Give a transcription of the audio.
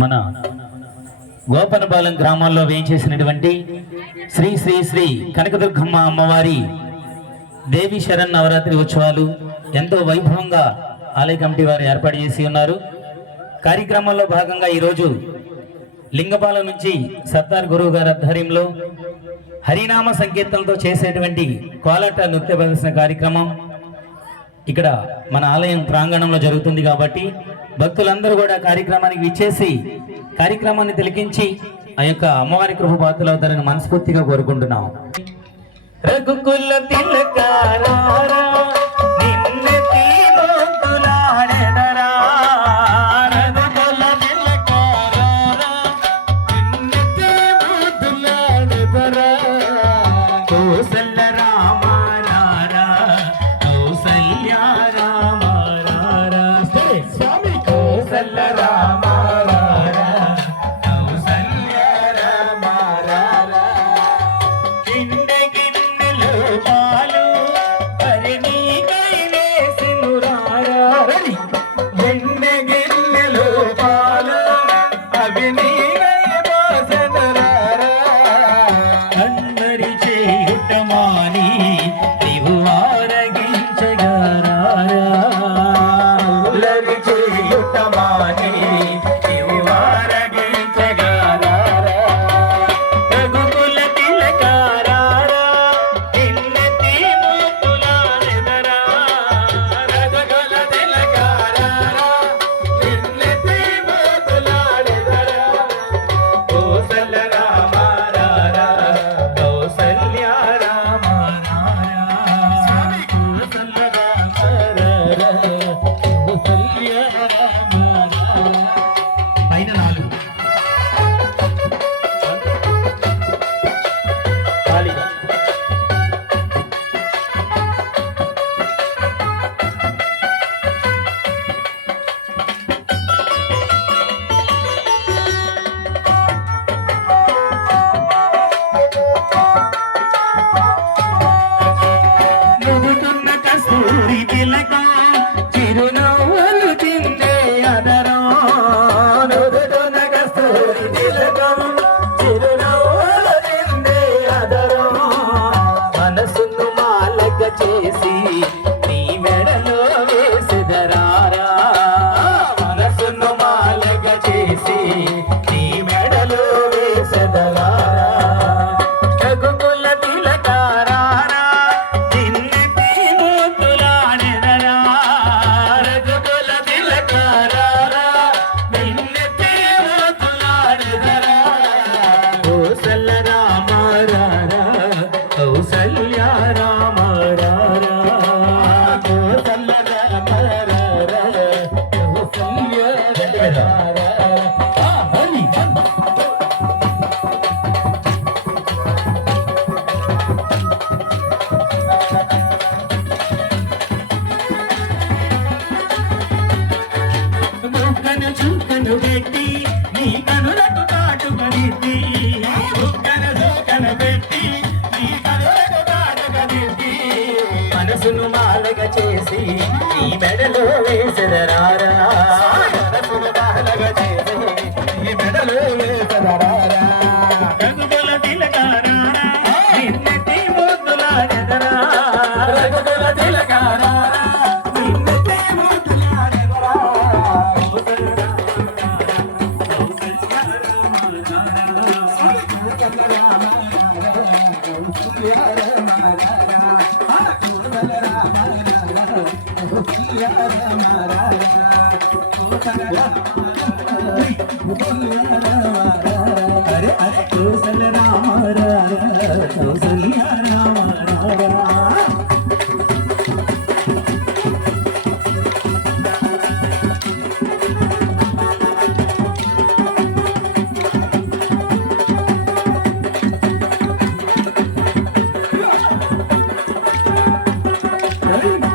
మన గోపనపాలెం గ్రామాల్లో వేయించేసినటువంటి శ్రీ శ్రీ శ్రీ కనకదుర్గమ్మ అమ్మవారి దేవి శరణ్ నవరాత్రి ఉత్సవాలు ఎంతో వైభవంగా ఆలయ కమిటీ వారు ఏర్పాటు చేసి ఉన్నారు. కార్యక్రమంలో భాగంగా ఈరోజు లింగపాలెం నుంచి సత్తార్ గురువు గారి ఆధ్వర్యంలో హరినామ సంకీర్తనలతో చేసేటువంటి కోలాట నృత్య ప్రదర్శన కార్యక్రమం ఇక్కడ మన ఆలయం ప్రాంగణంలో జరుగుతుంది. కాబట్టి భక్తులందరూ కూడా కార్యక్రమానికి విచ్చేసి కార్యక్రమాన్ని తిలకించి ఆ యొక్క అమ్మవారి కృప పాత్రలు అవుతారని మనస్ఫూర్తిగా కోరుకుంటున్నాం. రఘుకుల తిలకారా పెట్టి నీ కనులకు కాటుకనిద్ది పెట్టి నీ కనులకు కాటుకనిద్ది మనసును మాలగా చేసి నీ మెడలో వేసెదరారా మనసును మాలగా చేసి నీ మెడలో వేసెదరారా రఘుకుల తిలకారా నిన్నెత్తి ముద్దులాడెదరా రఘుకుల తిలకారా अरे अरे कौशल राम कौशल्या राम Hey!